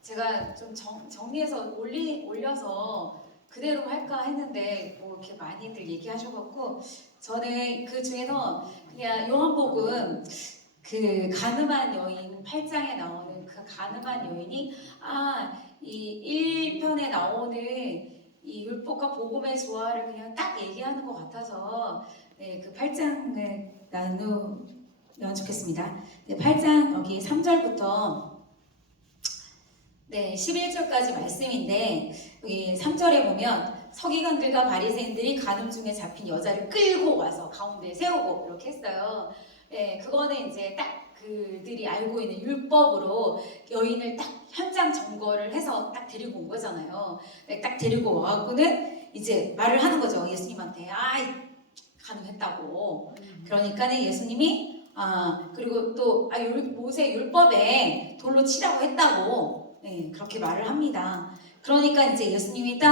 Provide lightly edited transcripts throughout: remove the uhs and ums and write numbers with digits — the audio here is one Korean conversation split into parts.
제가 좀 정리해서 올려서 그대로 할까 했는데 뭐 이렇게 많이들 얘기하셔갖고 저는 그 중에서 그냥 요한복음 그 가늠한 여인 8장에 나오는 그 가늠한 여인이 이 1편에 나오는 이 율법과 복음의 조화를 그냥 딱 얘기하는 것 같아서 그 8장을 나누면 좋겠습니다. 8장 여기 3절부터 11절까지 말씀인데 여기 3절에 보면 서기관들과 바리새인들이 간음 중에 잡힌 여자를 끌고 와서 가운데에 세우고 이렇게 했어요. 그거는 이제 딱 그들이 알고 있는 율법으로 여인을 딱 현장 점거를 해서 딱 데리고 온 거잖아요. 딱 데리고 와갖고는 이제 말을 하는 거죠. 예수님한테 간음했다고. 그러니까는 예수님이 그리고 또 모세 율법에 돌로 치라고 했다고 그렇게 말을 합니다. 그러니까 이제 예수님이 딱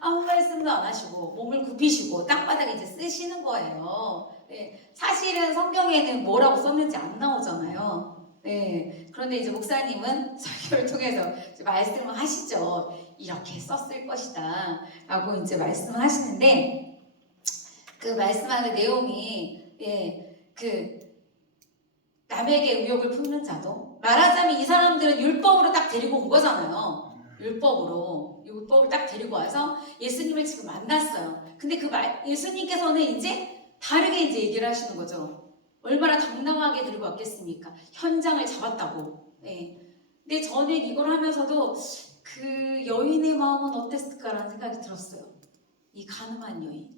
아무 말씀도 안 하시고 몸을 굽히시고 땅바닥에 이제 쓰시는 거예요. 사실은 성경에는 뭐라고 썼는지 안 나오잖아요. 그런데 이제 목사님은 설교를 통해서 이제 말씀을 하시죠. 이렇게 썼을 것이다 라고 이제 말씀을 하시는데 그 말씀하는 내용이 남에게 의혹을 품는 자도, 말하자면 이 사람들은 율법으로 딱 데리고 온 거잖아요. 율법을 딱 데리고 와서 예수님을 지금 만났어요. 근데 예수님께서는 이제 다르게 이제 얘기를 하시는 거죠. 얼마나 당당하게 데리고 왔겠습니까? 현장을 잡았다고. 근데 저는 이걸 하면서도 그 여인의 마음은 어땠을까라는 생각이 들었어요. 이 가늠한 여인.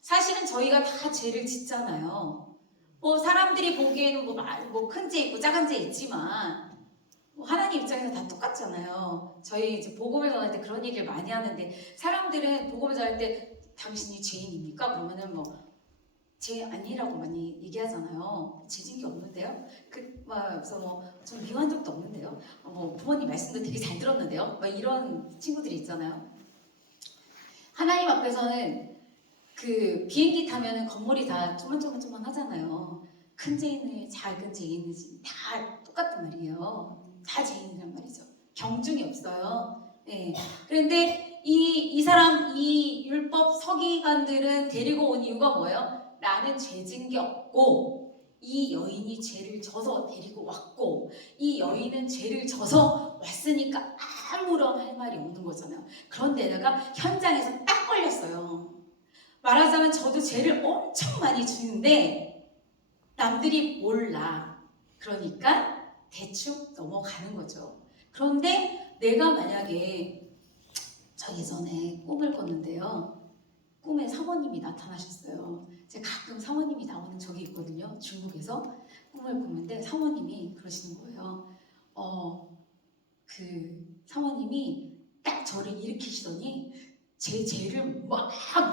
사실은 저희가 다 죄를 짓잖아요. 사람들이 보기에는 뭐 큰 죄 있고 작은 죄 있지만 하나님 입장에서 다 똑같잖아요. 저희 이제 복음을 전할 때 그런 얘기를 많이 하는데 사람들은 복음을 전할 때 당신이 죄인입니까? 그러면은 죄 아니라고 많이 얘기하잖아요. 죄진 게 없는데요. 그래서 전 미워한 적도 없는데요. 부모님 말씀도 되게 잘 들었는데요. 이런 친구들이 있잖아요. 하나님 앞에서는 그 비행기 타면은 건물이 다 조만조만 하잖아요. 큰 죄인을 작은 죄인인지 다 똑같단 말이에요. 다 죄인이란 말이죠. 경중이 없어요. 그런데 이 율법 서기관들은 데리고 온 이유가 뭐예요? 나는 죄진 게 없고 이 여인이 죄를 져서 데리고 왔고 이 여인은 죄를 져서 왔으니까 아무런 할 말이 없는 거잖아요. 그런데다가 현장에서 딱 걸렸어요. 말하자면 저도 죄를 엄청 많이 지는데 남들이 몰라. 그러니까 대충 넘어가는 거죠. 그런데 내가 만약에 저 예전에 꿈을 꿨는데요. 꿈에 사모님이 나타나셨어요. 제가 가끔 사모님이 나오는 적이 있거든요. 중국에서 꿈을 꾸는데 사모님이 그러시는 거예요. 사모님이 딱 저를 일으키시더니 제 죄를 막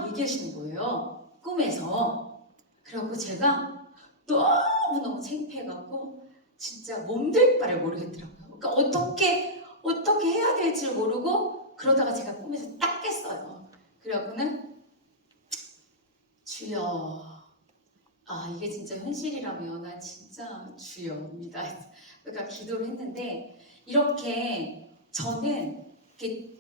얘기하시는 거예요. 꿈에서. 그래갖고 제가 너무너무 창피해갖고 진짜 몸둘 바를 모르겠더라고요. 그러니까 어떻게 해야 될지 모르고 그러다가 제가 꿈에서 딱 깼어요. 그래갖고는 주여, 이게 진짜 현실이라면 난 진짜 주여입니다. 그러니까 기도를 했는데 이렇게 저는 이렇게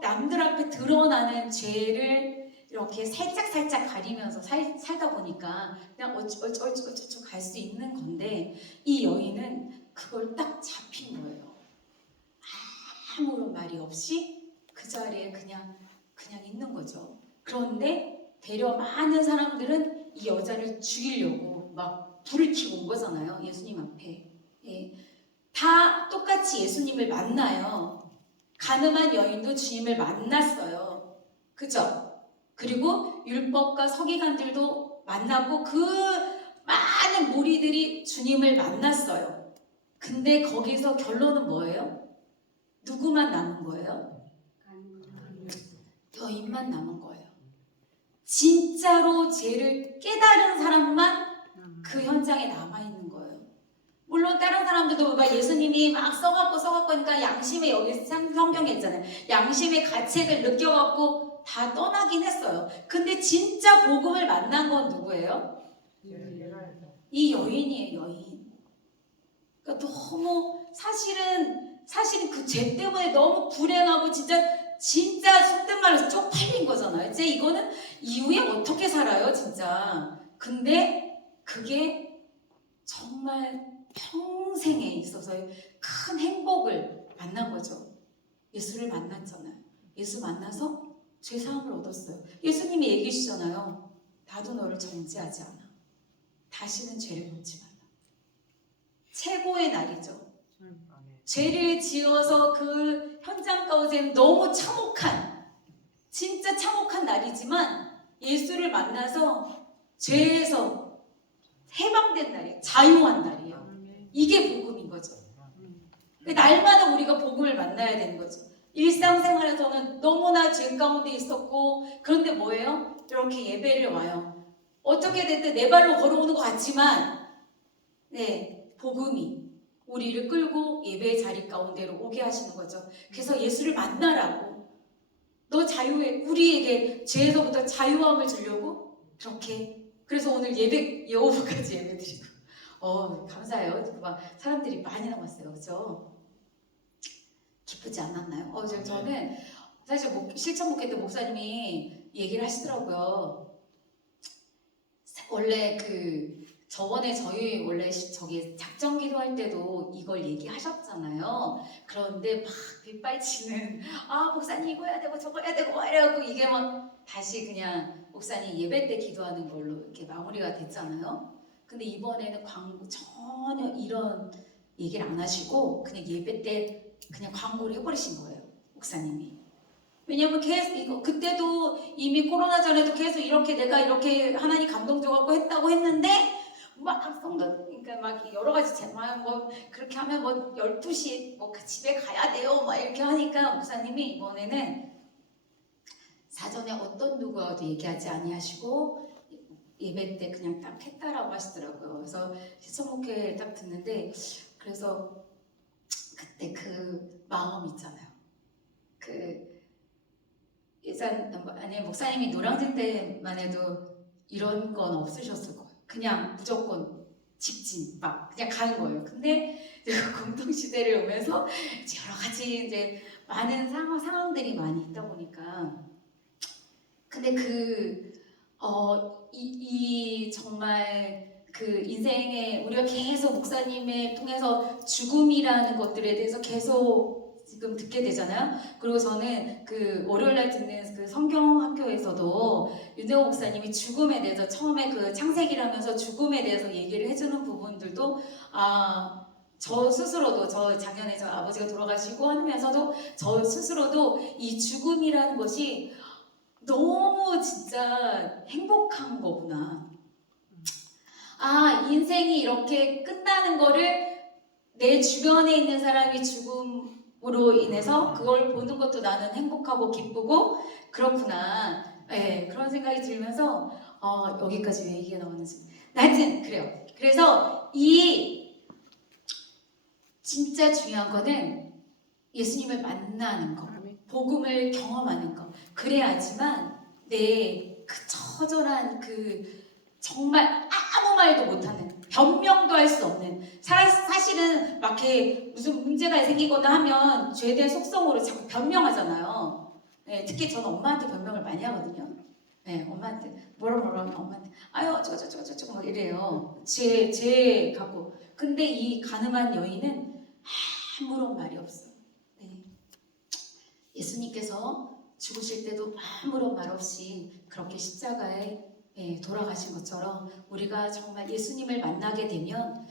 남들 앞에 드러나는 죄를 이렇게 살짝 가리면서 살다 보니까 그냥 어쩌고 갈 수 있는 건데 이 여인은 그걸 딱 잡힌 거예요. 아무런 말이 없이 그 자리에 그냥 있는 거죠. 그런데 되려 많은 사람들은 이 여자를 죽이려고 막 불을 켜고 온 거잖아요. 예수님 앞에. 다 똑같이 예수님을 만나요. 가늠한 여인도 주님을 만났어요. 그죠? 그리고 율법과 서기관들도 만나고 그 많은 무리들이 주님을 만났어요. 근데 거기서 결론은 뭐예요? 누구만 남은 거예요? 여인만 남은 거예요. 진짜로 죄를 깨달은 사람만 그 현장에 남아있는 거예요. 물론 다른 사람들도 예수님이 막 써갖고 하니까 양심의 여기 성경에 있잖아요. 양심의 가책을 느껴갖고 다 떠나긴 했어요. 근데 진짜 복음을 만난 건 누구예요? 이 여인이에요, 여인. 그러니까 너무 사실은 그 죄 때문에 너무 불행하고 진짜 속된 말로 쪽팔린 거잖아요. 이제 이거는 이후에 어떻게 살아요, 진짜. 근데 그게 정말 평생에 있어서의 큰 행복을 만난 거죠. 예수를 만났잖아요. 예수 만나서 죄사함을 얻었어요. 예수님이 얘기해 주잖아요. 나도 너를 정죄하지 않아. 다시는 죄를 범치 말라. 최고의 날이죠. 죄를 지어서 그 현장 가운데 너무 진짜 참혹한 날이지만 예수를 만나서 죄에서 해방된 날이에요. 자유한 날이에요. 이게 복음인 거죠. 날마다 우리가 복음을 만나야 되는 거죠. 일상생활에서는 너무나 죄 가운데 있었고, 그런데 뭐예요? 이렇게 예배를 와요. 어떻게 됐든 내 발로 걸어오는 것 같지만, 네, 복음이 우리를 끌고 예배의 자리 가운데로 오게 하시는 거죠. 그래서 예수를 만나라고, 너 자유해, 우리에게 죄에서부터 자유함을 주려고 그렇게. 그래서 오늘 여호와까지 예배드리고, 감사해요. 막 사람들이 많이 남았어요, 그렇죠? 기쁘지 않았나요? 저는 사실 실천 목회 때 목사님이 얘기를 하시더라고요. 원래 저번에 저희 원래 저기 작정 기도할 때도 이걸 얘기하셨잖아요. 그런데 막 빗발치는 목사님 이거 해야 되고 저거 해야 되고 막 이래갖고 이게 막 다시 그냥 목사님 예배 때 기도하는 걸로 이렇게 마무리가 됐잖아요. 근데 이번에는 전혀 이런 얘기를 안 하시고 그냥 예배 때 그냥 광고를 해버리신 거예요, 목사님이. 왜냐면 계속 그때도 이미 코로나 전에도 계속 이렇게 내가 이렇게 하나님 감동 줘갖고 했다고 했는데 막 그러니까 막 여러 가지 제말 그렇게 하면 12시 집에 가야 돼요 막 이렇게 하니까 목사님이 이번에는 사전에 어떤 누구와도 얘기하지 아니하시고 예배 때 그냥 딱 했다라고 하시더라고요. 그래서 시청목회 딱 듣는데 그래서 그때 그 마음 있잖아요. 아니 목사님이 노량진 때만 해도 이런 건 없으셨을 거예요. 그냥 무조건 직진 막 그냥 가는 거예요. 근데 공동 시대를 오면서 여러 가지 이제 많은 상황들이 많이 있다 보니까 근데 정말 인생에 우리가 계속 목사님을 통해서 죽음이라는 것들에 대해서 계속 지금 듣게 되잖아요. 그리고 저는 월요일날 듣는 성경 학교에서도 윤대호 목사님이 죽음에 대해서 처음에 창세기를 하면서 죽음에 대해서 얘기를 해주는 부분들도 저 스스로도 작년에 저 아버지가 돌아가시고 하면서도 저 스스로도 이 죽음이라는 것이 너무 진짜 행복한 거구나. 인생이 이렇게 끝나는 거를 내 주변에 있는 사람이 죽음으로 인해서 그걸 보는 것도 나는 행복하고 기쁘고 그렇구나. 네, 그런 생각이 들면서 여기까지 왜 얘기가 나왔는지. 하여튼 그래요. 그래서 진짜 중요한 거는 예수님을 만나는 거, 복음을 경험하는 거. 그래야지만 내 처절한 정말 아무 말도 못하는 변명도 할 수 없는 사실은 막 이렇게 무슨 문제가 생기거나 하면 죄에 대한 속성으로 자꾸 변명하잖아요. 네, 특히 저는 엄마한테 변명을 많이 하거든요. 네, 엄마한테 뭐라 하면 엄마한테 저거 막 이래요. 죄 갖고. 근데 이 가늠한 여인은 아무런 말이 없어요. 네. 예수님께서 죽으실 때도 아무런 말 없이 그렇게 십자가에 돌아가신 것처럼 우리가 정말 예수님을 만나게 되면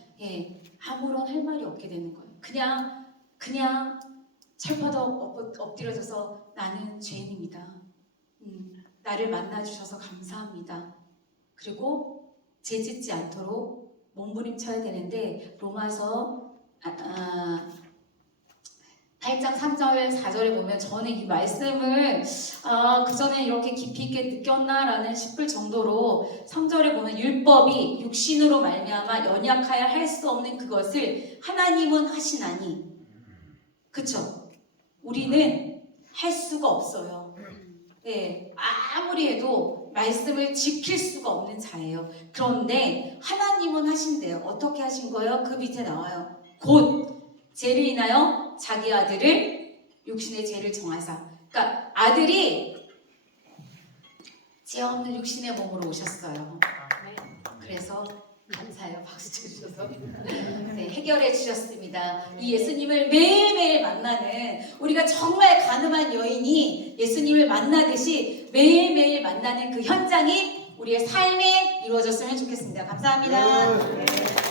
아무런 할 말이 없게 되는 거예요. 그냥 철퍼덕 엎드려져서 나는 죄인입니다. 나를 만나주셔서 감사합니다. 그리고 죄짓지 않도록 몸부림쳐야 되는데 로마서 8장 3절 4절에 보면 저는 이 말씀을 그전에 이렇게 깊이 있게 느꼈나라는 싶을 정도로 3절에 보면 율법이 육신으로 말미암아 연약하여 할 수 없는 그것을 하나님은 하시나니 그쵸? 우리는 할 수가 없어요. 네, 아무리 해도 말씀을 지킬 수가 없는 자예요. 그런데 하나님은 하신대요. 어떻게 하신 거예요? 그 밑에 나와요. 곧 죄를 인하여 자기 아들을 육신의 죄를 정하사. 그러니까 아들이 죄 없는 육신의 몸으로 오셨어요. 그래서 감사해요. 박수 쳐주셔서. 네, 해결해 주셨습니다. 이 예수님을 매일매일 만나는, 우리가 정말 가늠한 여인이 예수님을 만나듯이 매일매일 만나는 그 현장이 우리의 삶에 이루어졌으면 좋겠습니다. 감사합니다.